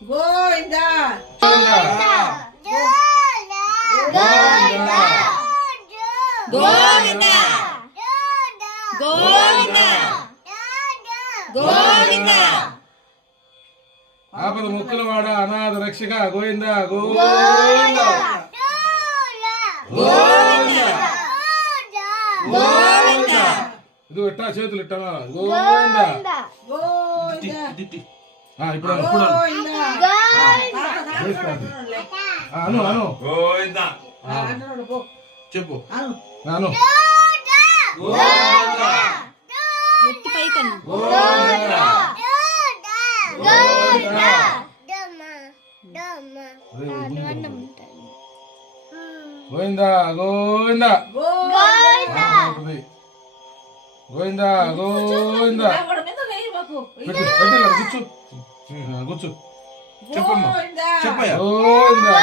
గోవిందా గోవిందా గోవిందా గోవిందా గోవిందా ఆపద ముక్కులవాడ అనాథ రక్షక గోవిందా గోవిందా గోవిందా గోవిందా ఇది ఇట్టా చేతులు ఇట్టా గోవిందా గోవిందా ఇప్పుడు అను అను గోవిందా అంటున్నాడు పో చెప్పు అను అను గోవిందా ఎత్తి పైకను గోవిందా గోవిందా గోవిందా గోవిందా గోవిందా గోవిందా వాడి మీద వేయి మాకు పెట్టు పెట్టు కూర్చో కూర్చో చెప్పమ్మా గోవిందా చెప్పయ్యా గోవిందా